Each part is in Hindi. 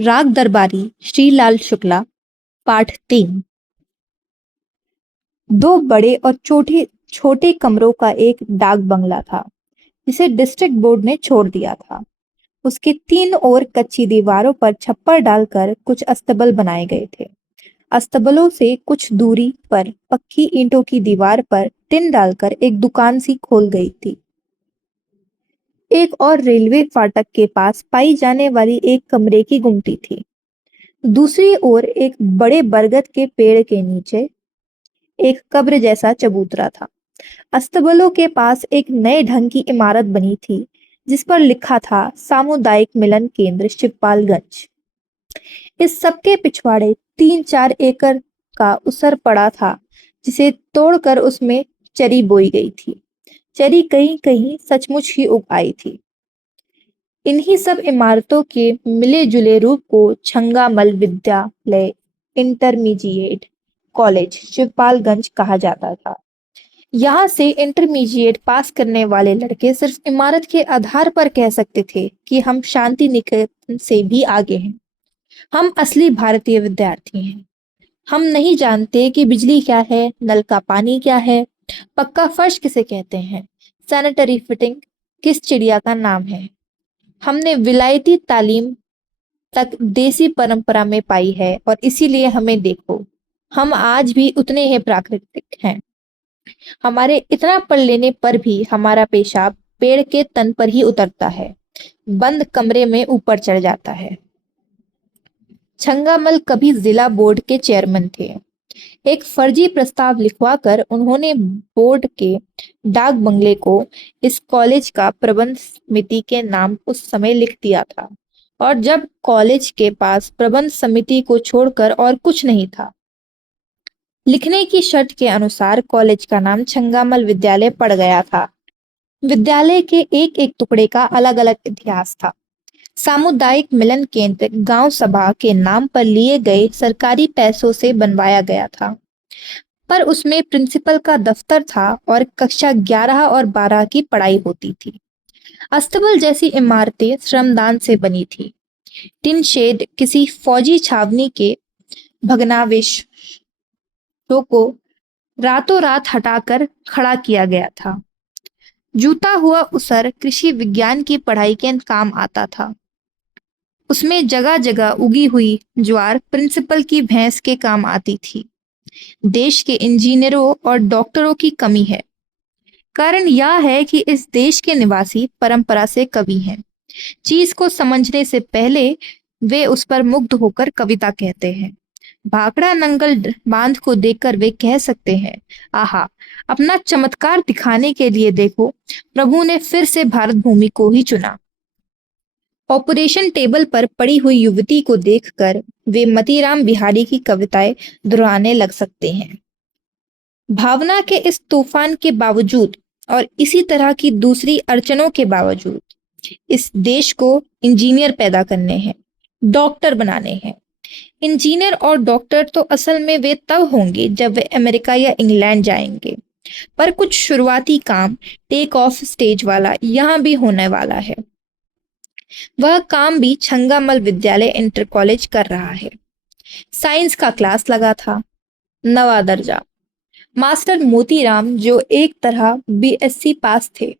राग दरबारी श्रीलाल शुक्ला। पाठ 3। दो बड़े और छोटे छोटे कमरों का एक डाक बंगला था जिसे डिस्ट्रिक्ट बोर्ड ने छोड़ दिया था। उसके तीन ओर कच्ची दीवारों पर छप्पर डालकर कुछ अस्तबल बनाए गए थे। अस्तबलों से कुछ दूरी पर पक्की ईंटों की दीवार पर टिन डालकर एक दुकान सी खोल गई थी। एक और रेलवे फाटक के पास पाई जाने वाली एक कमरे की गुमटी थी। दूसरी ओर एक बड़े बरगद के पेड़ के नीचे एक कब्र जैसा चबूतरा था। अस्तबलों के पास एक नए ढंग की इमारत बनी थी जिस पर लिखा था सामुदायिक मिलन केंद्र शिवपालगंज। इस सबके पिछवाड़े 3-4 एकड़ का उसर पड़ा था जिसे तोड़कर उसमें चरी बोई गई थी। चरी कहीं कहीं सचमुच ही उग आई थी। इन्हीं सब इमारतों के मिले जुले रूप को छंगामल विद्यालय इंटरमीडिएट कॉलेज शिवपालगंज कहा जाता था। यहाँ से इंटरमीडिएट पास करने वाले लड़के सिर्फ इमारत के आधार पर कह सकते थे कि हम शांति निकेतन से भी आगे हैं। हम असली भारतीय विद्यार्थी हैं। हम नहीं जानते कि बिजली क्या है, नल का पानी क्या है, पक्का फर्श किसे कहते हैं, सैनिटरी फिटिंग किस चिड़िया का नाम है। हमने विलायती तालीम तक देसी परंपरा में पाई है और इसीलिए हमें देखो, हम आज भी उतने ही प्राकृतिक हैं। हमारे इतना पढ़ लेने पर भी हमारा पेशाब पेड़ के तन पर ही उतरता है, बंद कमरे में ऊपर चढ़ जाता है। छंगामल कभी जिला बोर्ड के चेयरमैन थे। एक फर्जी प्रस्ताव लिखवाकर उन्होंने बोर्ड के डाक बंगले को इस कॉलेज का प्रबंध समिति के नाम उस समय लिख दिया था। और जब कॉलेज के पास प्रबंध समिति को छोड़कर और कुछ नहीं था, लिखने की शर्त के अनुसार कॉलेज का नाम छंगामल विद्यालय पड़ गया था। विद्यालय के एक एक टुकड़े का अलग अलग इतिहास था। सामुदायिक मिलन केंद्र गांव सभा के नाम पर लिए गए सरकारी पैसों से बनवाया गया था, पर उसमें प्रिंसिपल का दफ्तर था और कक्षा 11 और 12 की पढ़ाई होती थी। अस्तबल जैसी इमारतें श्रमदान से बनी थी। टिन शेड किसी फौजी छावनी के भग्नावशेषों को रातों रात हटाकर खड़ा किया गया था। जूता हुआ उसर कृषि विज्ञान की पढ़ाई के काम आता था। उसमें जगह जगह उगी हुई ज्वार प्रिंसिपल की भैंस के काम आती थी। देश के इंजीनियरों और डॉक्टरों की कमी है। कारण यह है कि इस देश के निवासी परंपरा से कवि हैं। चीज को समझने से पहले वे उस पर मुग्ध होकर कविता कहते हैं। भाखड़ा नंगल बांध को देखकर वे कह सकते हैं, आहा, अपना चमत्कार दिखाने के लिए देखो, प्रभु ने फिर से भारत भूमि को ही चुना। ऑपरेशन टेबल पर पड़ी हुई युवती को देखकर वे मतीराम बिहारी की कविताएं दोहराने लग सकते हैं। भावना के इस तूफान के बावजूद और इसी तरह की दूसरी अड़चनों के बावजूद इस देश को इंजीनियर पैदा करने हैं, डॉक्टर बनाने हैं। इंजीनियर और डॉक्टर तो असल में वे तब होंगे जब वे अमेरिका या इंग्लैंड जाएंगे, पर कुछ शुरुआती काम टेक ऑफ स्टेज वाला यहाँ भी होने वाला है। वह काम भी छंगामल विद्यालय इंटर कॉलेज कर रहा है। साइंस का क्लास लगा था, नवा दर्जा। मास्टर मोतीराम जो एक तरह बीएससी पास थे,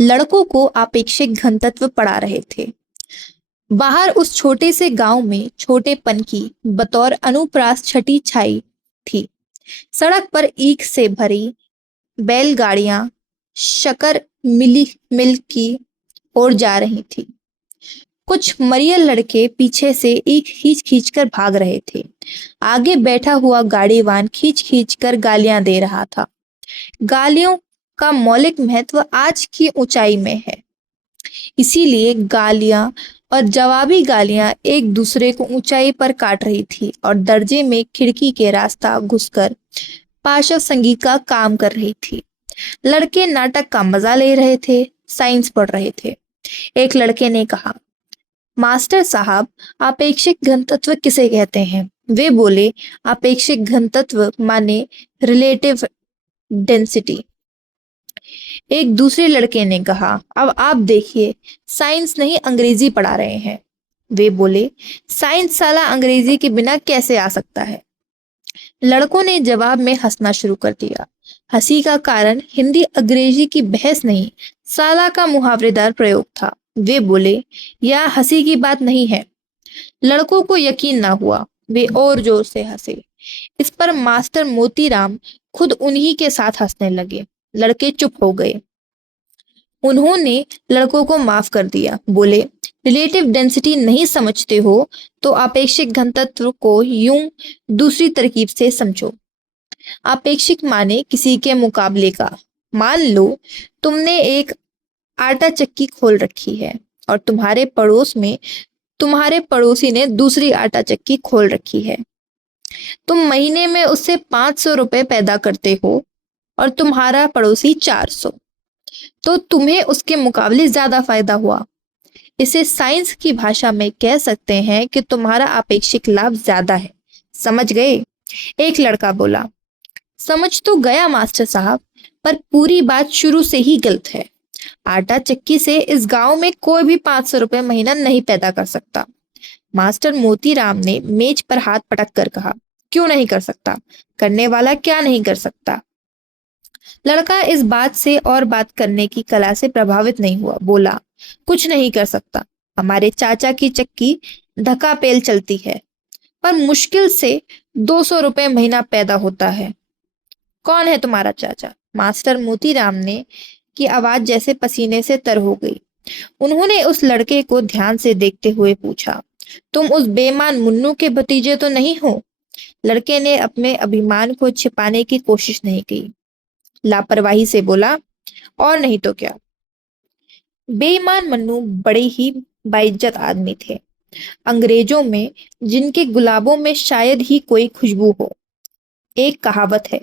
लड़कों को आपेक्षिक घनत्व पढ़ा रहे थे। बाहर उस छोटे से गांव में छोटेपन की बतौर अनुप्रास छटी छाई थी। सड़क पर ईख से भरी बैलगाड़ियां शकर मिल की ओर जा रही थी। कुछ मरियल लड़के पीछे से ईख खींच खींच कर भाग रहे थे। आगे बैठा हुआ गाड़ीवान खींच खींच कर गालियां दे रहा था। गालियों का मौलिक महत्व आज की ऊंचाई में है, इसीलिए गालियां और जवाबी गालियां एक दूसरे को ऊंचाई पर काट रही थी और दर्जे में खिड़की के रास्ता घुसकर पार्श्व संगीत का काम कर रही थी। लड़के नाटक का मजा ले रहे थे, साइंस पढ़ रहे थे। एक लड़के ने कहा, मास्टर साहब, आपेक्षिक घनत्व किसे कहते हैं? वे बोले, आपेक्षिक घनत्व माने रिलेटिव डेंसिटी। एक दूसरे लड़के ने कहा, अब आप देखिए, साइंस नहीं अंग्रेजी पढ़ा रहे हैं। वे बोले, साइंस साला अंग्रेजी के बिना कैसे आ सकता है। लड़कों ने जवाब में हंसना शुरू कर दिया। हंसी का कारण हिंदी अंग्रेजी की बहस नहीं, साला का मुहावरेदार प्रयोग था। वे बोले, यह हंसी की बात नहीं है। लड़कों को यकीन ना हुआ। वे और जोर से हंसे। इस पर मास्टर मोतीराम खुद उन्हीं के साथ हंसने लगे। लड़के चुप हो गए। उन्होंने लड़कों को माफ कर दिया। बोले, रिलेटिव डेंसिटी नहीं समझते हो तो आपेक्षिक घनत्व को यूं दूसरी तरकीब से समझो। आपेक्षिक माने किसी के मुकाबले का। मान लो तुमने एक आटा चक्की खोल रखी है और तुम्हारे पड़ोस में तुम्हारे पड़ोसी ने दूसरी आटा चक्की खोल रखी है। तुम महीने में उससे 500 रुपए पैदा करते हो और तुम्हारा पड़ोसी 400। तो तुम्हें उसके मुकाबले ज्यादा फायदा हुआ। इसे साइंस की भाषा में कह सकते हैं कि तुम्हारा अपेक्षित लाभ ज्यादा है। समझ गए? एक लड़का बोला, समझ तो गया मास्टर साहब, पर पूरी बात शुरू से ही गलत है। आटा चक्की से इस गांव में कोई भी 500 रुपए महीना नहीं पैदा कर सकता। मास्टर मोतीराम ने मेज पर हाथ पटक कर कहा, क्यों नहीं कर सकता? करने वाला क्या नहीं कर सकता? लड़का इस बात से और बात करने की कला से प्रभावित नहीं हुआ। बोला, कुछ नहीं कर सकता। हमारे चाचा की चक्की धक्का-पेल चलती है, पर मुश्किल से 200 रुपए महीना पैदा होता है। कौन है तुम्हारा चाचा? मास्टर मोतीराम ने की आवाज जैसे पसीने से तर हो गई। उन्होंने उस लड़के को ध्यान से देखते हुए पूछा, तुम उस बेईमान मुन्नू के भतीजे तो नहीं हो? लड़के ने अपने अभिमान को छिपाने की कोशिश नहीं की। लापरवाही से बोला, और नहीं तो क्या। बेईमान मन्नू बड़े ही बाइज्जत आदमी थे। अंग्रेजों में जिनके गुलाबों में शायद ही कोई खुशबू हो। एक कहावत है,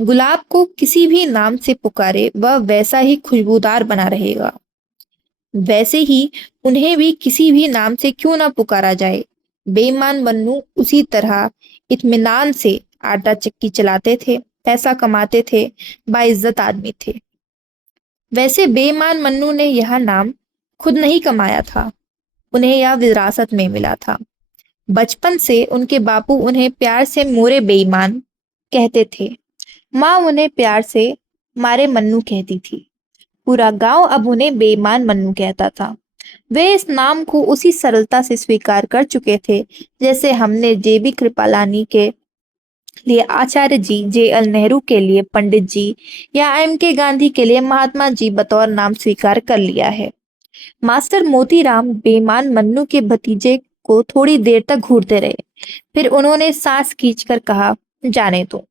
गुलाब को किसी भी नाम से पुकारे वह वैसा ही खुशबूदार बना रहेगा। वैसे ही उन्हें भी किसी भी नाम से क्यों ना पुकारा जाए। बेईमान मन्नू उसी तरह इत्मीनान से आटा चक्की चलाते थे, पैसा कमाते थे, बाइज्जत आदमी थे। वैसे बेईमान मन्नू ने यह नाम खुद नहीं कमाया था, उन्हें यह विरासत में मिला था। बचपन से उनके बापू उन्हें प्यार से मोरे बेईमान कहते थे। माँ उन्हें प्यार से मारे मन्नू कहती थी। पूरा गांव अब उन्हें बेईमान मन्नू कहता था। वे इस नाम को उसी सरलता से स्वीकार कर चुके थे जैसे हमने जेबी कृपलानी के लिए आचार्य जी, जे.एल. नेहरू के लिए पंडित जी या एम.के. गांधी के लिए महात्मा जी बतौर नाम स्वीकार कर लिया है। मास्टर मोतीराम बेईमान मन्नू के भतीजे को थोड़ी देर तक घूरते रहे। फिर उन्होंने सांस खींचकर कहा, जाने दो।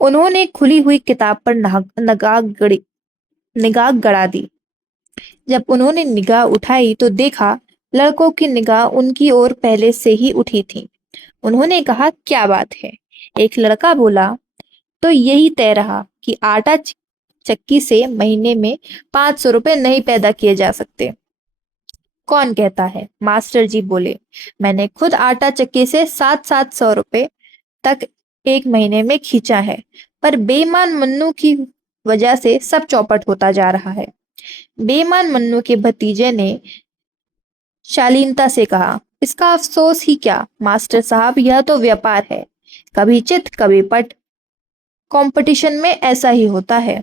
उन्होंने खुली हुई किताब पर निगाह गड़ा दी। जब उन्होंने निगाह उठाई तो देखा लड़कों की निगाह उनकी ओर पहले से ही उठी थी। उन्होंने कहा, क्या बात है? एक लड़का बोला, तो यही तय रहा कि आटा चक्की से महीने में 500 रुपए नहीं पैदा किए जा सकते। कौन कहता है? मास्टर जी बोले, मैंने खुद आटा चक्की से 700-700 रुपए तक एक महीने में खींचा है, पर बेईमान मन्नू की वजह से सब चौपट होता जा रहा है। बेईमान मन्नू के भतीजे ने शालीनता से कहा, इसका अफसोस ही क्या मास्टर साहब, यह तो व्यापार है, कभी चित कभी पट। कंपटीशन में ऐसा ही होता है।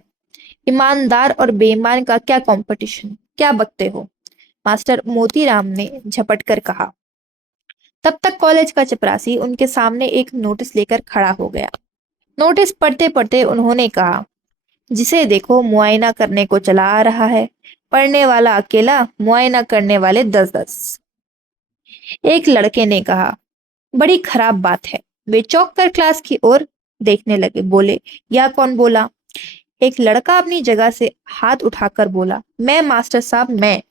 ईमानदार और बेईमान का क्या कंपटीशन? क्या बकते हो? मास्टर मोतीराम ने झपट कर कहा। तब तक कॉलेज का चपरासी उनके सामने एक नोटिस लेकर खड़ा हो गया। नोटिस पढ़ते पढ़ते उन्होंने कहा, जिसे देखो मुआयना करने को चला आ रहा है, पढ़ने वाला अकेला, मुआयना करने वाले 10-10। एक लड़के ने कहा, बड़ी खराब बात है। वे चौंक कर क्लास की ओर देखने लगे। बोले, यह कौन बोला? एक लड़का अपनी जगह से हाथ उठाकर बोला, मैं मास्टर साहब, मैं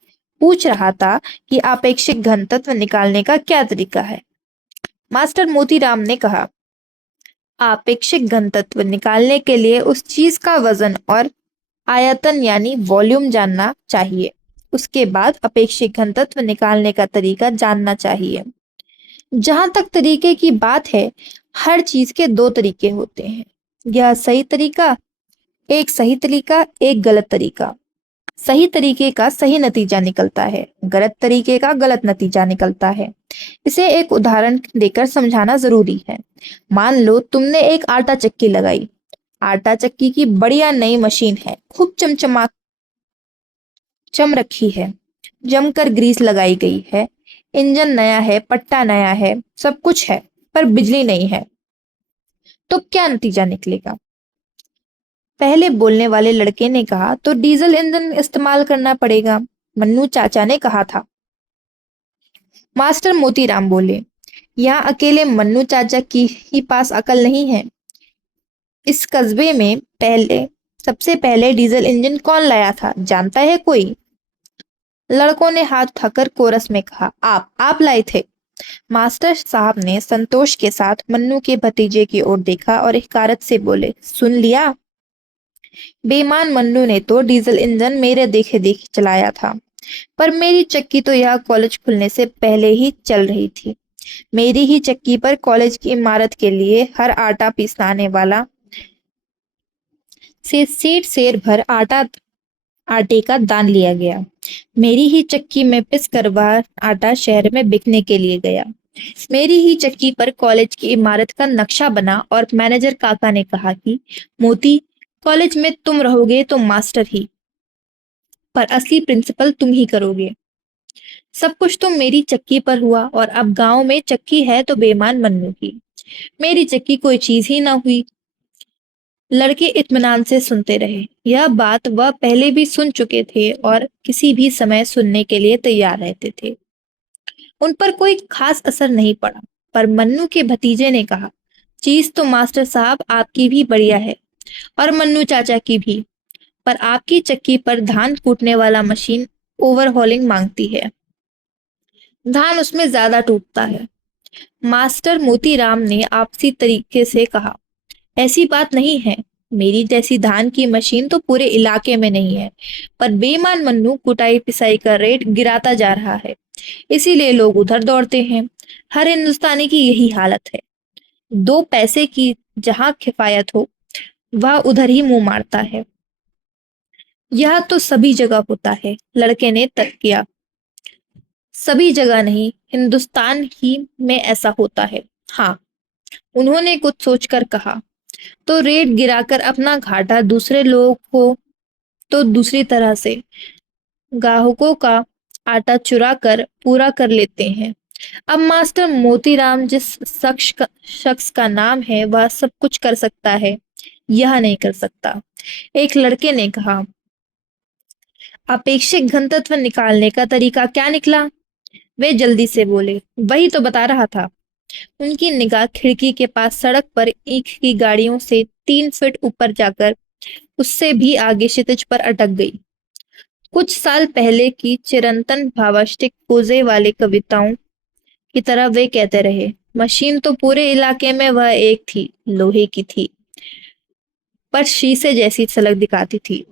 पूछ रहा था कि आपेक्षिक घनत्व निकालने का क्या तरीका है। मास्टर मोतीराम ने कहा, आपेक्षिक घनत्व निकालने के लिए उस चीज का वजन और आयतन यानी वॉल्यूम जानना चाहिए। उसके बाद अपेक्षिक घनत्व निकालने का तरीका जानना चाहिए। जहां तक तरीके की बात है, हर चीज के दो तरीके होते हैं। यह सही तरीका, एक गलत तरीका। सही तरीके का सही नतीजा निकलता है, गलत तरीके का गलत नतीजा निकलता है। इसे एक उदाहरण देकर समझाना जरूरी है। मान लो तुमने एक आटा चक्की लगाई। आटा चक्की की बढ़िया नई मशीन है, खूब चम रखी है, जमकर ग्रीस लगाई गई है, इंजन नया है, पट्टा नया है, सब कुछ है, पर बिजली नहीं है। तो क्या नतीजा निकलेगा? पहले बोलने वाले लड़के ने कहा, तो डीजल इंजन इस्तेमाल करना पड़ेगा, मन्नू चाचा ने कहा था। मास्टर मोतीराम बोले, यहाँ अकेले मन्नू चाचा की ही पास अकल नहीं है। इस कस्बे में सबसे पहले डीजल इंजन कौन लाया था, जानता है कोई? लड़कों ने हाथ उठाकर कोरस में कहा, आप लाए थे। मास्टर साहब ने संतोष के साथ मन्नू के भतीजे की ओर देखा और हिकारत से बोले, सुन लिया? बेईमान मन्नू ने तो डीजल इंजन मेरे देखे देखे चलाया था, पर मेरी चक्की तो यह कॉलेज खुलने से पहले ही चल रही थी। मेरी ही चक्की पर कॉलेज की इमारत के लिए हर आटा पिसाने वाला से सेर सेर भर आटे का दान लिया गया। मेरी ही चक्की में पिस कर वह आटा शहर में बिकने के लिए गया। मेरी ही चक्की पर कॉलेज की इमारत का नक्शा बना और मैनेजर काका ने कहा कि मोती, कॉलेज में तुम रहोगे तो मास्टर ही, पर असली प्रिंसिपल तुम ही करोगे। सब कुछ तो मेरी चक्की पर हुआ और अब गांव में चक्की है तो बेईमान मन्नू की। मेरी चक्की कोई चीज ही ना हुई। लड़के इत्मीनान से सुनते रहे। यह बात वह पहले भी सुन चुके थे और किसी भी समय सुनने के लिए तैयार रहते थे। उन पर कोई खास असर नहीं पड़ा, पर मन्नू के भतीजे ने कहा, चीज तो मास्टर साहब आपकी भी बढ़िया है और मन्नू चाचा की भी, पर आपकी चक्की पर धान कूटने वाला मशीन ओवरहॉलिंग मांगती है। धान उसमें ज्यादा टूटता है। मास्टर मोतीराम ने आपसी तरीके से कहा, ऐसी बात नहीं है। मेरी जैसी धान की मशीन तो पूरे इलाके में नहीं है, पर बेईमान मन्नू कुटाई पिसाई का रेट गिराता जा रहा है, इसीलिए लोग उधर दौड़ते हैं। हर हिंदुस्तानी की यही हालत है। दो पैसे की जहां किफायत हो, वह उधर ही मुंह मारता है। यह तो सभी जगह होता है, लड़के ने तर्क किया। सभी जगह नहीं, हिंदुस्तान ही में ऐसा होता है। हाँ, उन्होंने कुछ सोचकर कहा, तो रेट गिराकर अपना घाटा दूसरे लोगों को तो दूसरी तरह से ग्राहकों का आटा चुरा कर पूरा कर लेते हैं। अब मास्टर मोतीराम जिस शख्स का नाम है वह सब कुछ कर सकता है, यह नहीं कर सकता। एक लड़के ने कहा, अपेक्षित घनत्व निकालने का तरीका क्या निकला? वे जल्दी से बोले, वही तो बता रहा था। उनकी निगाह खिड़की के पास सड़क पर ईंट की गाड़ियों से 3 फीट ऊपर जाकर उससे भी आगे क्षितिज पर अटक गई। कुछ साल पहले की चिरंतन भावाष्टिक पोजे वाले कविताओं की तरह वे कहते रहे, मशीन तो पूरे इलाके में वह एक थी, लोहे की थी, पर शीशे जैसी झलक दिखाती थी।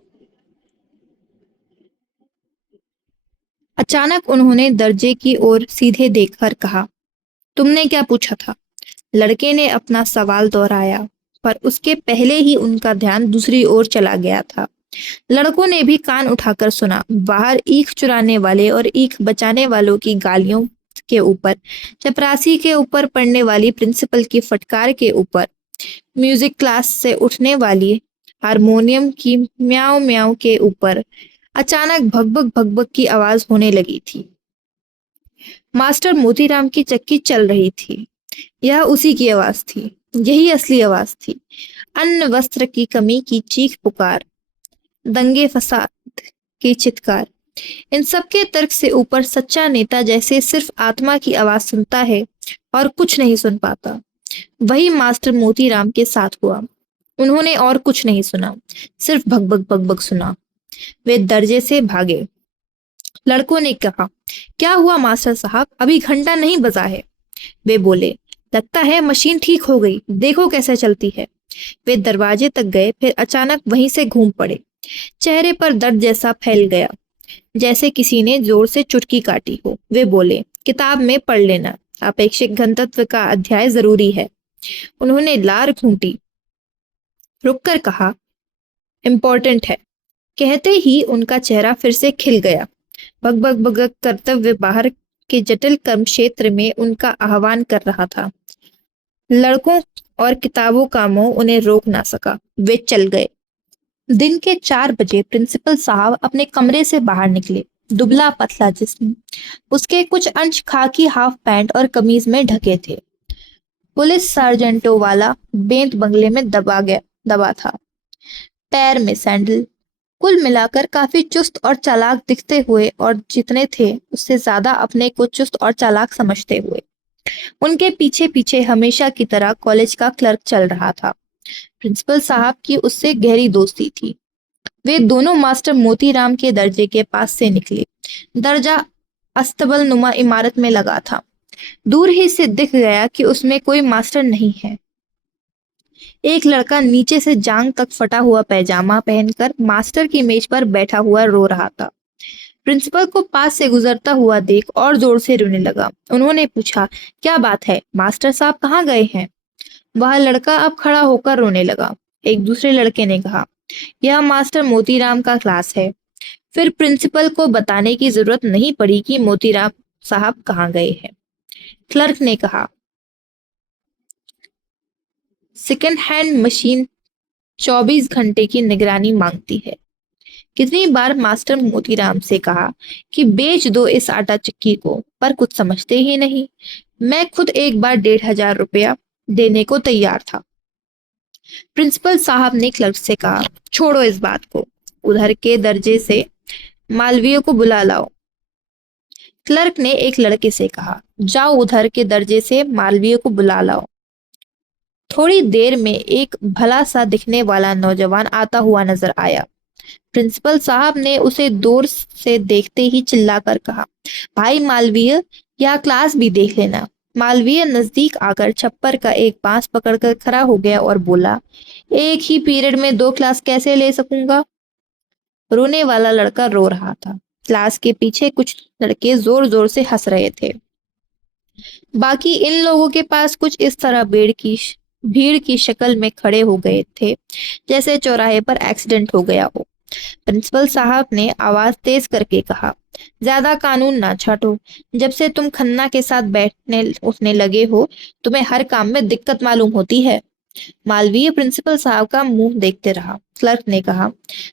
अचानक उन्होंने दरजे की ओर सीधे देखकर कहा, तुमने क्या पूछा था? लड़के ने अपना सवाल दोहराया, पर उसके पहले ही उनका ध्यान दूसरी ओर चला गया था। लड़कों ने भी कान उठाकर सुना। बाहर ईख चुराने वाले और ईख बचाने वालों की गालियों के ऊपर, चपरासी के ऊपर पड़ने वाली प्रिंसिपल की फटकार के ऊपर, म्यूजिक क्लास से उठने वाली हारमोनियम की म्याऊं म्याऊं के ऊपर अचानक भगभग भगभग की आवाज होने लगी थी। मास्टर मोतीराम की चक्की चल रही थी। यह उसी की आवाज थी, यही असली आवाज थी। अन्न वस्त्र की कमी की चीख पुकार, दंगे फसाद की चित्कार, इन सबके तर्क से ऊपर सच्चा नेता जैसे सिर्फ आत्मा की आवाज सुनता है और कुछ नहीं सुन पाता, वही मास्टर मोतीराम के साथ हुआ। उन्होंने और कुछ नहीं सुना, सिर्फ भगभग भगभग सुना। वे दरजे से भागे। लड़कों ने कहा, क्या हुआ मास्टर साहब, अभी घंटा नहीं बजा है? वे बोले, लगता है मशीन ठीक हो गई, देखो कैसे चलती है। वे दरवाजे तक गए, फिर अचानक वहीं से घूम पड़े। चेहरे पर दर्द जैसा फैल गया, जैसे किसी ने जोर से चुटकी काटी हो। वे बोले, किताब में पढ़ लेना, अपेक्षित घनत्व का अध्याय जरूरी है। उन्होंने लार घूंटी, रुककर कहा, इम्पोर्टेंट है। कहते ही उनका चेहरा फिर से खिल गया। भग भग भग कर्तव्य बाहर के जटिल कर्म क्षेत्र में उनका आह्वान कर रहा था। लड़कों और किताबों का मोह उन्हें रोक ना सका। वे चल गए। दिन के 4 बजे प्रिंसिपल साहब अपने कमरे से बाहर निकले। दुबला पतला जिस्म, उसके कुछ अंश खाकी हाफ पैंट और कमीज में ढके थे। पुलिस सार्जेंटों वाला बेंत बंगले में दबा था, पैर में सैंडल। कुल मिलाकर काफी चुस्त और चालाक दिखते हुए और जितने थे उससे ज्यादा अपने को चुस्त और चालाक समझते हुए उनके पीछे पीछे हमेशा की तरह कॉलेज का क्लर्क चल रहा था। प्रिंसिपल साहब की उससे गहरी दोस्ती थी। वे दोनों मास्टर मोतीराम के दर्जे के पास से निकले। दर्जा अस्तबल नुमा इमारत में लगा था। दूर ही से दिख गया कि उसमें कोई मास्टर नहीं है। एक लड़का नीचे से जांग तक फटा हुआ पैजामा पहनकर मास्टर की मेज पर बैठा हुआ रो रहा था। प्रिंसिपल को पास से गुजरता हुआ देख और जोर से रोने लगा। उन्होंने पूछा, क्या बात है, मास्टर साहब कहाँ गए हैं? वह लड़का अब खड़ा होकर रोने लगा। एक दूसरे लड़के ने कहा, यह मास्टर मोतीराम का क्लास है। फिर प्रिंसिपल को बताने की जरूरत नहीं पड़ी कि मोतीराम साहब कहाँ गए हैं। क्लर्क ने कहा, सेकेंड हैंड मशीन 24 घंटे की निगरानी मांगती है। कितनी बार मास्टर मोतीराम से कहा कि बेच दो इस आटा चक्की को, पर कुछ समझते ही नहीं। मैं खुद एक बार 1,500 रुपया देने को तैयार था। प्रिंसिपल साहब ने क्लर्क से कहा, छोड़ो इस बात को, उधर के दर्जे से मालवीय को बुला लाओ। क्लर्क ने एक लड़के से कहा, जाओ उधर के दर्जे से मालवीय को बुला लाओ। थोड़ी देर में एक भला सा दिखने वाला नौजवान आता हुआ नजर आया। प्रिंसिपल साहब ने उसे दूर से देखते ही चिल्लाकर कहा, भाई मालवीय, यह क्लास भी देख लेना। मालवीय नजदीक आकर छप्पर का एक बांस पकड़कर खड़ा हो गया और बोला, एक ही पीरियड में 2 क्लास कैसे ले सकूंगा? रोने वाला लड़का रो रहा था। क्लास के पीछे कुछ लड़के जोर जोर से हंस रहे थे। बाकी इन लोगों के पास कुछ इस तरह भीड़ की शक्ल में खड़े हो गए थे जैसे चौराहे पर एक्सीडेंट हो गया हो। प्रिंसिपल साहब ने आवाज तेज करके कहा, ज्यादा कानून ना छाटो। जब से तुम खन्ना के साथ बैठने उठने लगे हो, तुम्हें हर काम में दिक्कत मालूम होती है। मालवीय प्रिंसिपल साहब का मुंह देखते रहा। क्लर्क ने कहा,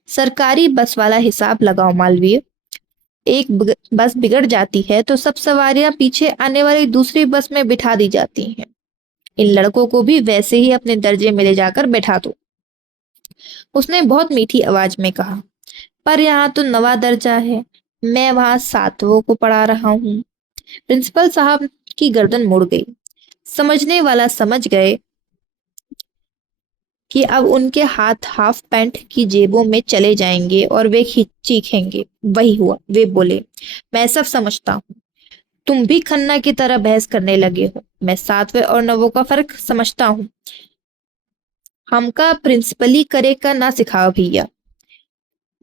सरकारी बस वाला हिसाब लगाओ मालवीय। एक बस बिगड़ जाती है तो सब सवारियां पीछे आने वाली दूसरी बस में बिठा दी जाती हैं। इन लड़कों को भी वैसे ही अपने दर्जे में ले जाकर बैठा दो। उसने बहुत मीठी आवाज में कहा, पर यहाँ तो नवा दर्जा है, मैं वहां 7वीं को पढ़ा रहा हूँ। प्रिंसिपल साहब की गर्दन मुड़ गई। समझने वाला समझ गए कि अब उनके हाथ हाफ पैंट की जेबों में चले जाएंगे और वे चीखेंगे। वही हुआ। वे बोले, मैं सब समझता हूँ। तुम भी खन्ना की तरह बहस करने लगे हो। मैं 7वें और 9वें का फर्क समझता हूँ। हमका प्रिंसिपली करे का ना सिखाओ भैया।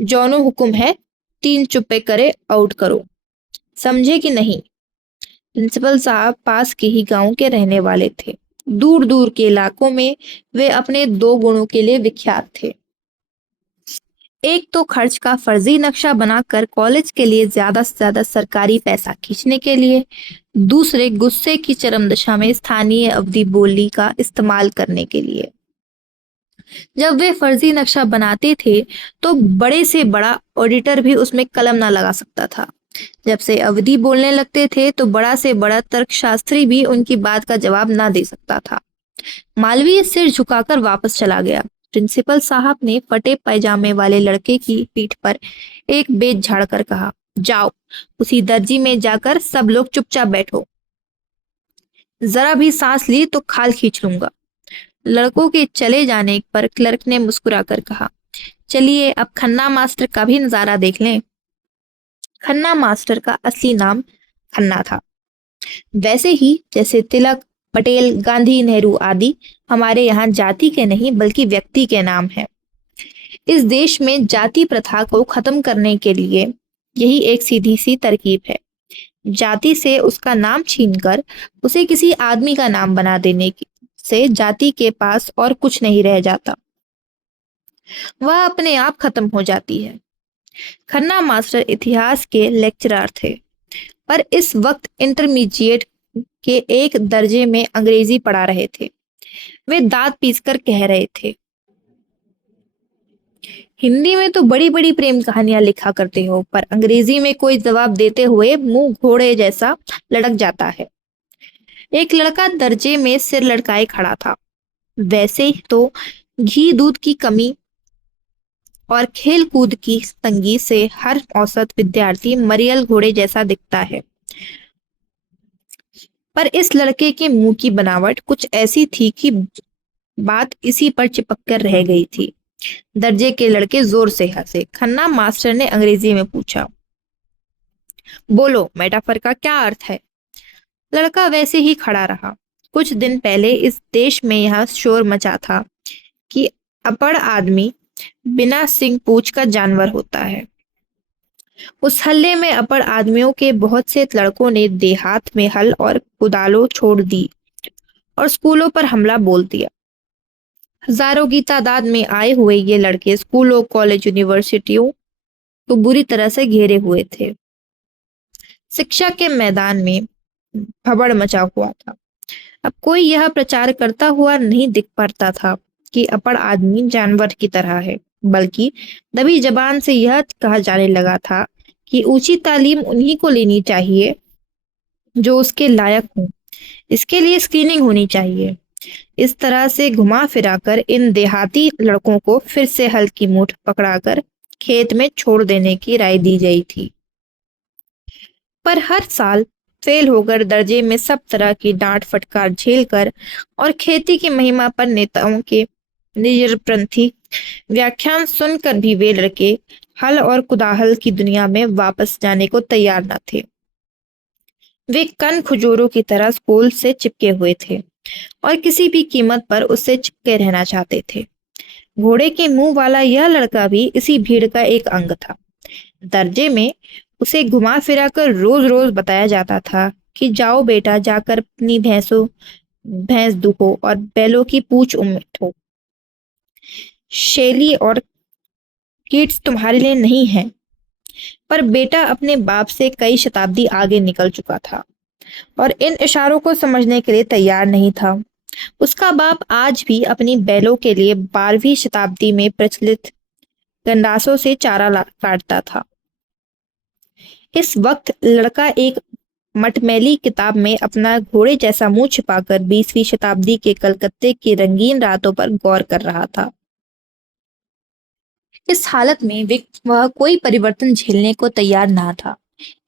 जौनो हुक्म है 3 चुप्पे करे आउट करो, समझे कि नहीं? प्रिंसिपल साहब पास के ही गांव के रहने वाले थे। दूर दूर के इलाकों में वे अपने 2 गुणों के लिए विख्यात थे। एक तो खर्च का फर्जी नक्शा बनाकर कॉलेज के लिए ज्यादा से ज्यादा सरकारी पैसा खींचने के लिए, दूसरे गुस्से की चरम दशा में स्थानीय अवधि बोली का इस्तेमाल करने के लिए। जब वे फर्जी नक्शा बनाते थे तो बड़े से बड़ा ऑडिटर भी उसमें कलम ना लगा सकता था। जब से अवधि बोलने लगते थे तो बड़ा से बड़ा तर्कशास्त्री भी उनकी बात का जवाब ना दे सकता था। मालवीय सिर झुकाकर वापस चला गया। प्रिंसिपल साहब ने फटे पैजामे वाले लड़के की पीठ पर एक बेत झाड़कर कहा, जाओ उसी दर्जी में जाकर सब लोग चुपचाप बैठो। जरा भी सांस ली तो खाल खींच लूंगा। लड़कों के चले जाने पर क्लर्क ने मुस्कुराकर कहा, चलिए अब खन्ना मास्टर का भी नजारा देख लें। खन्ना मास्टर का असली नाम खन्ना था। वैसे ही जैसे तिलक, पटेल, गांधी, नेहरू आदि हमारे यहाँ जाति के नहीं बल्कि व्यक्ति के नाम हैं। इस देश में जाति प्रथा को खत्म करने के लिए यही एक सीधी सी तरकीब है। जाति से उसका नाम छीनकर उसे किसी आदमी का नाम बना देने से जाति के पास और कुछ नहीं रह जाता, वह अपने आप खत्म हो जाती है। खन्ना मास्टर इतिहास के लेक्चरर थे, पर इस वक्त इंटरमीडिएट के एक दर्जे में अंग्रेजी पढ़ा रहे थे। वे दांत पीसकर कह रहे थे, हिंदी में तो बड़ी बड़ी प्रेम कहानियां लिखा करते हो, पर अंग्रेजी में कोई जवाब देते हुए मुंह घोड़े जैसा लटक जाता है। एक लड़का दर्जे में सिर लटकाए खड़ा था। वैसे ही तो घी दूध की कमी और खेल कूद की तंगी से हर औसत विद्यार्थी मरियल घोड़े जैसा दिखता है, पर इस लड़के के मुंह की बनावट कुछ ऐसी थी कि बात इसी पर चिपक कर रह गई थी। दर्जे के लड़के जोर से हंसे। खन्ना मास्टर ने अंग्रेजी में पूछा, बोलो मेटाफर का क्या अर्थ है? लड़का वैसे ही खड़ा रहा। कुछ दिन पहले इस देश में यह शोर मचा था कि अपड़ आदमी बिना सिंग पूंछ का जानवर होता है। उस हल्ले में अपड़ आदमियों के बहुत से लड़कों ने देहात में हल और कुदालों छोड़ दी और स्कूलों पर हमला बोल दिया। हजारों की तादाद में आए हुए ये लड़के स्कूलों, कॉलेज, यूनिवर्सिटियों को बुरी तरह से घेरे हुए थे। शिक्षा के मैदान में भबड़ मचा हुआ था। अब कोई यह प्रचार करता हुआ नहीं दिख पड़ता था कि अपड़ आदमी जानवर की तरह है, बल्कि दबी जबान से यह कहा जाने लगा था कि ऊंची तालीम उन्हीं को लेनी चाहिए जो उसके लायक हों। इसके लिए स्क्रीनिंग होनी चाहिए। इस तरह से घुमा फिराकर इन देहाती लड़कों को फिर से हल की मुठ पकड़ाकर खेत में छोड़ देने की राय दी गई थी। पर हर साल फेल होकर दर्जे में सब तरह की डांट फटकार झेलकर और खेती की महिमा पर नेताओं के निजरपंथी व्याख्यान सुनकर भी वे लड़के हल और कुदाहल की दुनिया में वापस जाने को तैयार न थे। वे कन खुजोरों की तरह स्कूल से चिपके हुए थे और किसी भी कीमत पर उससे चिपके रहना चाहते थे। घोड़े के मुंह वाला यह लड़का भी इसी भीड़ का एक अंग था। दर्जे में उसे घुमा फिरा कर रोज रोज बताया जाता था कि जाओ बेटा, जाकर अपनी भैंस दुहो और बैलों की पूंछ उमेटो। शैली और किड्स तुम्हारे लिए नहीं है। पर बेटा अपने बाप से कई शताब्दी आगे निकल चुका था और इन इशारों को समझने के लिए तैयार नहीं था। उसका बाप आज भी अपनी बैलों के लिए 12वीं शताब्दी में प्रचलित गंडासों से चारा काटता था। इस वक्त लड़का एक मटमैली किताब में अपना घोड़े जैसा मुंह छिपाकर 20वीं शताब्दी के कलकत्ते की रंगीन रातों पर गौर कर रहा था। इस हालत में वह कोई परिवर्तन झेलने को तैयार ना था।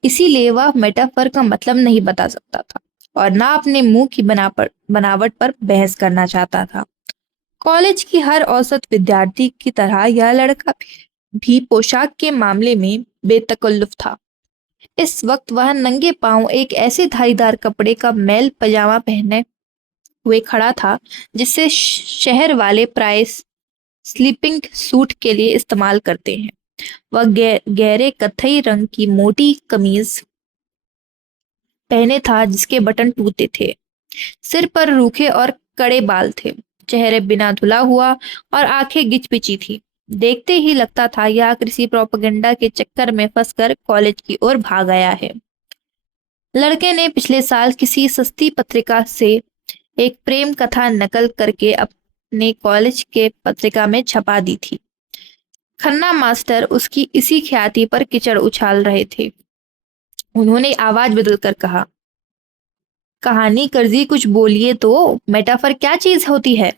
इसीलिए वह मेटाफर का मतलब नहीं बता सकता था और ना अपने मुंह की बनावट पर बहस करना चाहता था। कॉलेज की हर औसत विद्यार्थी की तरह यह लड़का भी पोशाक के मामले में बेतकल्लुफ था। इस वक्त वह नंगे पांव एक ऐसे धारीदार कपड़े का मैल पजामा पहने हुए खड़ा था जिसे शहर वाले प्राय स्लीपिंग सूट के लिए इस्तेमाल करते हैं। वह गहरे कत्थई रंग की मोटी कमीज पहने था जिसके बटन टूटे थे। सिर पर रूखे और कड़े बाल थे। चेहरे बिना धुला हुआ और आंखें गिचपिची थी। देखते ही लगता था यह किसी प्रोपेगेंडा के चक्कर में फंसकर कॉलेज की ओर भाग आया है। लड़के ने पिछले साल किसी सस्ती पत्रिका से एक प्रेम कथा नकल करके अपने कॉलेज के पत्रिका में छपा दी थी। खन्ना मास्टर उसकी इसी ख्याति पर कीचड़ उछाल रहे थे। उन्होंने आवाज बदलकर कहा, कहानी कर्जी कुछ बोलिए तो, मेटाफर क्या चीज होती है?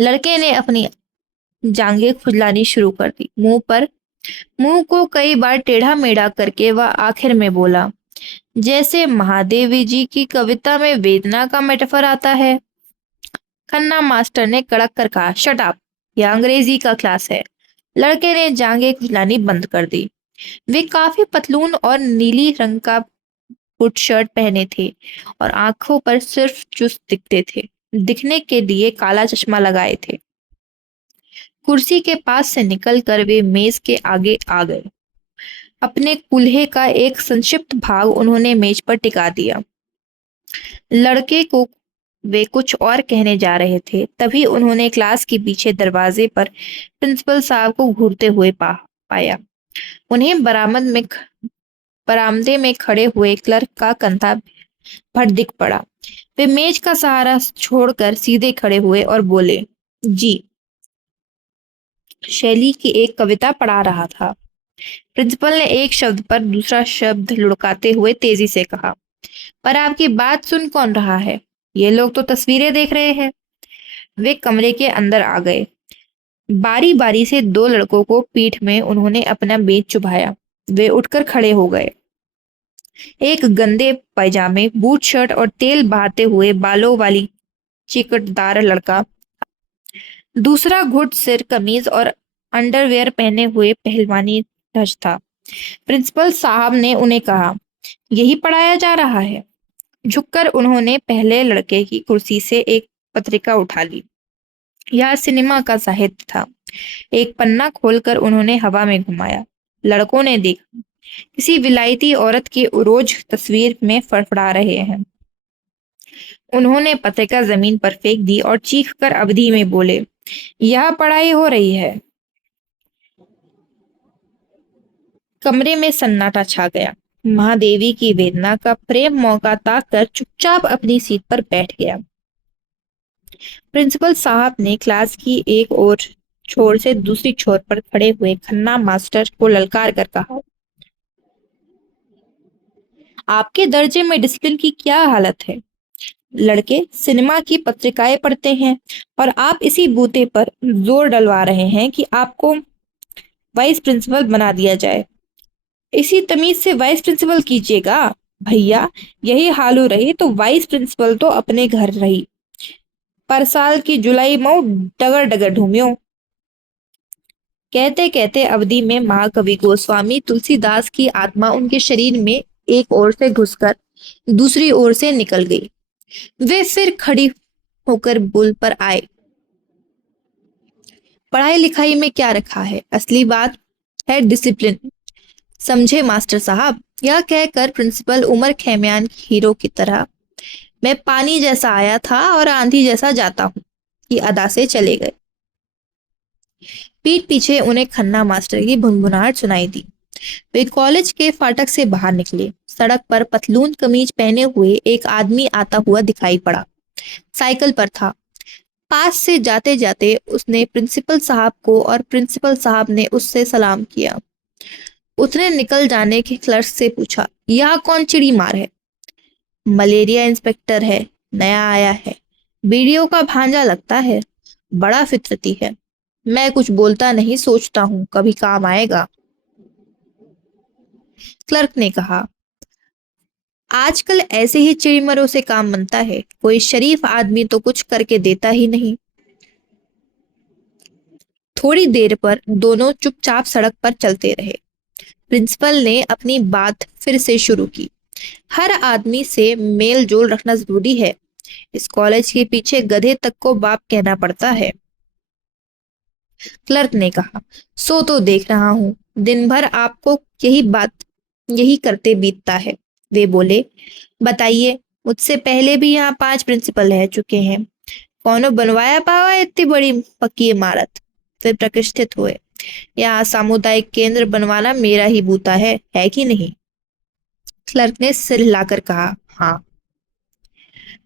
लड़के ने अपनी जांघें खुजलानी शुरू कर दी। मुंह को कई बार टेढ़ा मेढ़ा करके वह आखिर में बोला, जैसे महादेवी जी की कविता में वेदना का मेटाफर आता है। खन्ना मास्टर ने कड़क कर कहा, शट अप, यह अंग्रेजी का क्लास है। लड़के ने जांघें खुजलानी बंद कर दी। वे काफी पतलून और नीली रंग का फुट शर्ट पहने थे और आंखों पर सिर्फ चुस्त दिखते थे। दिखने के लिए काला चश्मा लगाए थे। कुर्सी के पास से निकलकर वे मेज के आगे आ गए। अपने कुल्हे का एक संक्षिप्त भाग उन्होंने मेज पर टिका दिया। लड़के को वे कुछ और कहने जा रहे थे, तभी उन्होंने क्लास के पीछे दरवाजे पर प्रिंसिपल साहब को घूरते हुए पाया। उन्हें बरामदे में खड़े हुए क्लर्क का कंधा फट दिख पड़ा। वे मेज का सहारा छोड़कर सीधे खड़े हुए और बोले, जी। शैली की एक कविता पढ़ा रहा था। प्रिंसिपल ने एक शब्द पर दूसरा शब्द लुढ़काते हुए तेजी से कहा, पर आपकी बात सुन कौन रहा है? ये लोग तो तस्वीरें देख रहे हैं। वे कमरे के अंदर आ गए। बारी बारी से दो लड़कों को पीठ में उन्होंने अपना बेच चुभाया। वे उठकर खड़े हो गए। एक गंदे पैजामे, बूट शर्ट और तेल बहाते हुए बालों वाली चिकटदार लड़का, दूसरा घुट सिर कमीज और अंडरवेयर पहने हुए पहलवानी ढच था। प्रिंसिपल साहब ने उन्हें कहा, यही पढ़ाया जा रहा है। झुककर उन्होंने पहले लड़के की कुर्सी से एक पत्रिका उठा ली। यह सिनेमा का साहित्य था। एक पन्ना खोलकर उन्होंने हवा में घुमाया। लड़कों ने देखा, किसी विलायती औरत की उरोज तस्वीर में फड़फड़ा रहे हैं। उन्होंने पत्रिका जमीन पर फेंक दी और चीखकर अवधि में बोले, यह पढ़ाई हो रही है। कमरे में सन्नाटा छा गया। महादेवी की वेदना का प्रेम मौका ताक कर चुपचाप अपनी सीट पर बैठ गया। प्रिंसिपल साहब ने क्लास की एक और छोर से दूसरी छोर पर खड़े हुए खन्ना मास्टर को ललकार कर कहा, आपके दर्जे में डिसिप्लिन की क्या हालत है? लड़के सिनेमा की पत्रिकाएं पढ़ते हैं और आप इसी बूते पर जोर डलवा रहे हैं कि आपको वाइस प्रिंसिपल बना दिया जाए। इसी तमीज से वाइस प्रिंसिपल कीजिएगा। भैया, यही हाल हो रही तो वाइस प्रिंसिपल तो अपने घर रही। पर साल की जुलाई मऊ डगर डगर ढूंढियो। कहते कहते अवधि में महाकवि गोस्वामी तुलसीदास की आत्मा उनके शरीर में एक ओर से घुसकर दूसरी ओर से निकल गई। वे फिर खड़ी होकर बुल पर आए। पढ़ाई लिखाई में क्या रखा है? असली बात है डिसिप्लिन। समझे मास्टर साहब? यह कहकर प्रिंसिपल उमर खैमियान हीरो की तरह मैं पानी जैसा आया था और आंधी जैसा जाता हूँ की अदा से चले गए। पीठ पीछे उन्हें खन्ना मास्टर की भुनभुनाहट सुनाई दी। वे कॉलेज के फाटक से बाहर निकले। सड़क पर पतलून कमीज पहने हुए एक आदमी आता हुआ दिखाई पड़ा। साइकिल पर था। पास से जाते जाते उसने प्रिंसिपल साहब को और प्रिंसिपल साहब ने उससे सलाम किया। उसने निकल जाने के क्लर्क से पूछा, यह कौन चिड़ी मार है? मलेरिया इंस्पेक्टर है, नया आया है। बीडीओ का भांजा लगता है। बड़ा फितरती है। मैं कुछ बोलता नहीं, सोचता हूँ कभी काम आएगा। क्लर्क ने कहा, आजकल ऐसे ही चिड़िमरों से काम बनता है। कोई शरीफ आदमी तो कुछ करके देता ही नहीं। थोड़ी देर पर दोनों चुपचाप सड़क पर चलते रहे। प्रिंसिपल ने अपनी बात फिर से शुरू की। हर आदमी से मेल जोल रखना जरूरी है। इस कॉलेज के पीछे गधे तक को बाप कहना पड़ता है। क्लर्क ने कहा, सो तो देख रहा हूं। दिन भर आपको यही करते बीतता है। वे बोले, बताइए, मुझसे पहले भी यहाँ 5 प्रिंसिपल रह चुके हैं। कौनो बनवाया पावा इतनी बड़ी पक्की इमारत? वे प्रतिष्ठित हुए। यहाँ सामुदायिक केंद्र बनवाना मेरा ही बूता है कि नहीं? क्लर्क ने सिर हिलाकर कहा, हाँ।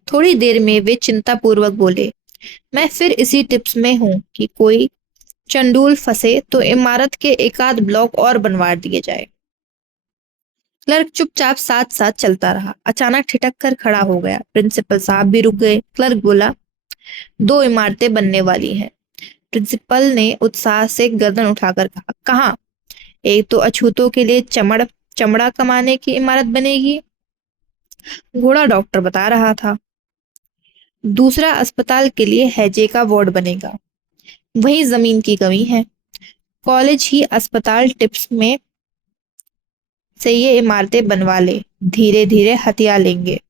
थोड़ी देर में वे चिंतापूर्वक बोले, मैं फिर इसी टिप्स में हूं कि कोई चंडूल फंसे तो इमारत के एकाध ब्लॉक और बनवा दिए जाए। क्लर्क चुपचाप साथ साथ चलता रहा। अचानक ठिठक कर खड़ा हो गया। प्रिंसिपल साहब भी रुक गए। क्लर्क बोला, 2 इमारतें बनने वाली हैं। प्रिंसिपल ने उत्साह से गर्दन उठाकर कहा, कहाँ? एक तो अछूतों के लिए चमड़ा कमाने की इमारत बनेगी, घोड़ा डॉक्टर बता रहा था। दूसरा अस्पताल के लिए हैजे का वार्ड बनेगा। वही जमीन की कमी है। कॉलेज ही अस्पताल टिप्स में से ये इमारतें बनवा ले, धीरे धीरे हथिया लेंगे।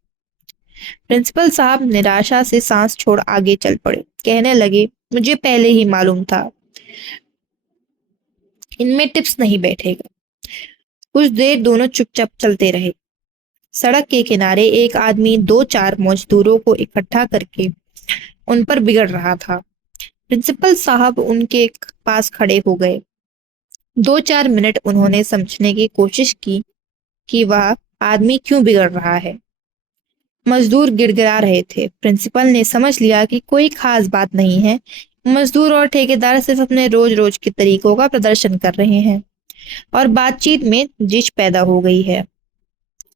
प्रिंसिपल साहब निराशा से सांस छोड़ आगे चल पड़े। कहने लगे, मुझे पहले ही मालूम था इनमें टिप्स नहीं बैठेगा। कुछ देर दोनों चुपचाप चलते रहे। सड़क के किनारे एक आदमी 2-4 मजदूरों को इकट्ठा करके उन पर बिगड़ रहा था। प्रिंसिपल साहब उनके पास खड़े हो गए। 2-4 मिनट उन्होंने समझने की कोशिश की कि वह आदमी क्यों बिगड़ रहा है। मजदूर गिड़गिड़ा रहे थे। प्रिंसिपल ने समझ लिया कि कोई खास बात नहीं है। मजदूर और ठेकेदार सिर्फ अपने रोज रोज के तरीकों का प्रदर्शन कर रहे हैं और बातचीत में जिच पैदा हो गई है।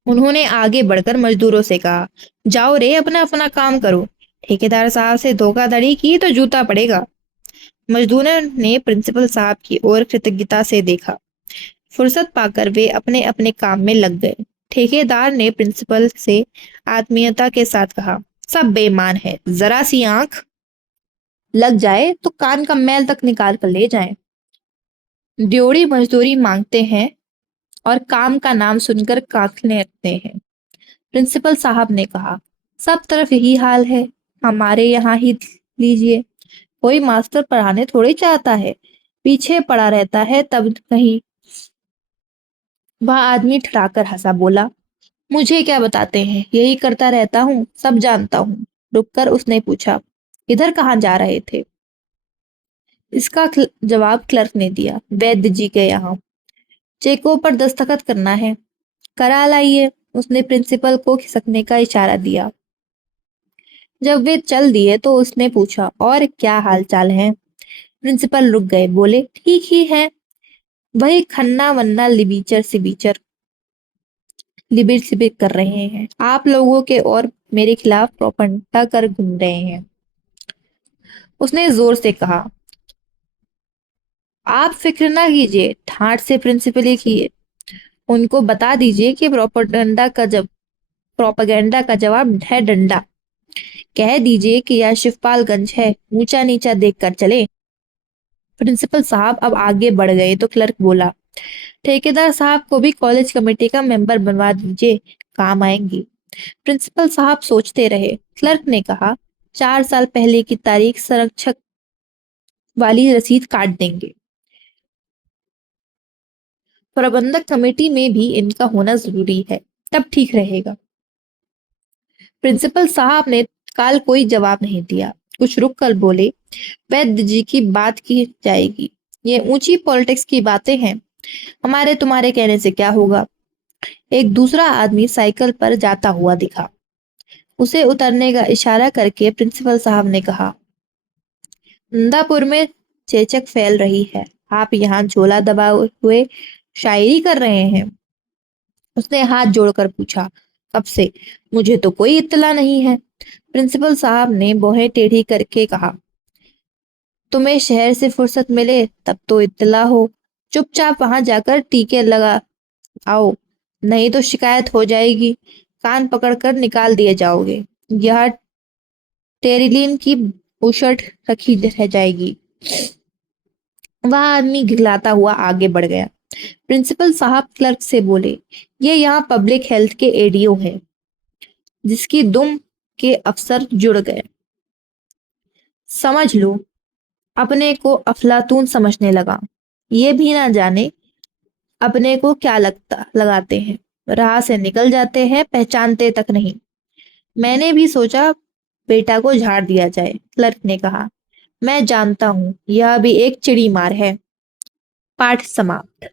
उन्होंने आगे बढ़कर मजदूरों से कहा, जाओ रे, अपना अपना काम करो। ठेकेदार साहब से धोखाधड़ी की तो जूता पड़ेगा। मजदूरों ने प्रिंसिपल साहब की ओर कृतज्ञता से देखा। फुर्सत पाकर वे अपने अपने काम में लग गए। ठेकेदार ने प्रिंसिपल से आत्मीयता के साथ कहा, सब बेईमान है, जरा सी आंख लग जाए तो कान का मैल तक निकाल कर ले जाएं। ड्योढ़ी मजदूरी मांगते हैं और काम का नाम सुनकर कांखने लगते हैं। प्रिंसिपल साहब ने कहा, सब तरफ यही हाल है, हमारे यहाँ ही लीजिए। कोई मास्टर पढ़ाने थोड़ी चाहता है, पीछे पड़ा रहता है। तब कहीं वह आदमी ठठाकर हंसा, बोला, मुझे क्या बताते हैं, यही करता रहता हूँ, सब जानता हूँ। रुककर उसने पूछा, इधर कहाँ जा रहे थे? इसका जवाब क्लर्क ने दिया, वैद्य जी के यहाँ। चेकों पर दस्तखत करना है, करा लाइए। उसने प्रिंसिपल को खिसकने का इशारा दिया। जब वे चल दिए तो उसने पूछा, और क्या हाल चाल है? प्रिंसिपल रुक गए, बोले, ठीक ही है, वही खन्ना वन्ना लिबीचर सिबीचर लिबिर सिबिर कर रहे हैं। आप लोगों के और मेरे खिलाफ प्रोपगंडा कर घूम रहे हैं। उसने जोर से कहा, आप फिक्र ना कीजिए, ठाट से प्रिंसिपल ही किए। उनको बता दीजिए कि प्रोपगेंडा का जवाब है डंडा। कह दीजिए कि यह शिवपालगंज है, ऊंचा नीचा देख कर चले। प्रिंसिपल साहब अब आगे बढ़ गए तो क्लर्क बोला, ठेकेदार साहब को भी कॉलेज कमेटी का मेंबर बनवा दीजिए, काम आएंगी। प्रिंसिपल साहब सोचते रहे। क्लर्क ने कहा, 4 साल पहले की तारीख संरक्षक वाली रसीद काट देंगे। प्रबंधक कमेटी में भी इनका होना जरूरी है, तब ठीक रहेगा। प्रिंसिपल साहब ने काल कोई जवाब नहीं दिया। कुछ रुक कर बोले, वैद्य जी की बात की जाएगी, ये ऊंची पॉलिटिक्स की बातें हैं, हमारे तुम्हारे कहने से क्या होगा। एक दूसरा आदमी साइकिल पर जाता हुआ दिखा। उसे उतरने का इशारा करके प्रिंसिपल साहब ने कहा, नंदापुर में चेचक फैल रही है, आप यहाँ झोला दबाए हुए शायरी कर रहे हैं? उसने हाथ जोड़कर पूछा, कब से? मुझे तो कोई इत्तला नहीं है। प्रिंसिपल साहब ने भौहें टेढ़ी करके कहा, तुम्हें शहर से फुर्सत मिले तब तो इत्तला हो। चुपचाप वहां जाकर टीके लगा आओ, नहीं तो शिकायत हो जाएगी, कान पकड़कर निकाल दिए जाओगे। यह टेरिलीन की बुशर्ट रखी रह जाएगी। वह आदमी गिड़गिड़ाता हुआ आगे बढ़ गया। प्रिंसिपल साहब क्लर्क से बोले, ये यहाँ पब्लिक हेल्थ के एडीओ है, जिसकी दुम के अफसर जुड़ गए। समझ लो, अपने को अफलातून समझने लगा। ये भी ना जाने अपने को क्या लगता लगाते हैं, राह से निकल जाते हैं, पहचानते तक नहीं। मैंने भी सोचा बेटा को झाड़ दिया जाए, क्लर्क ने कहा। मैं जानता हूं, यह भी एक चिड़ी मार है। पाठ समाप्त।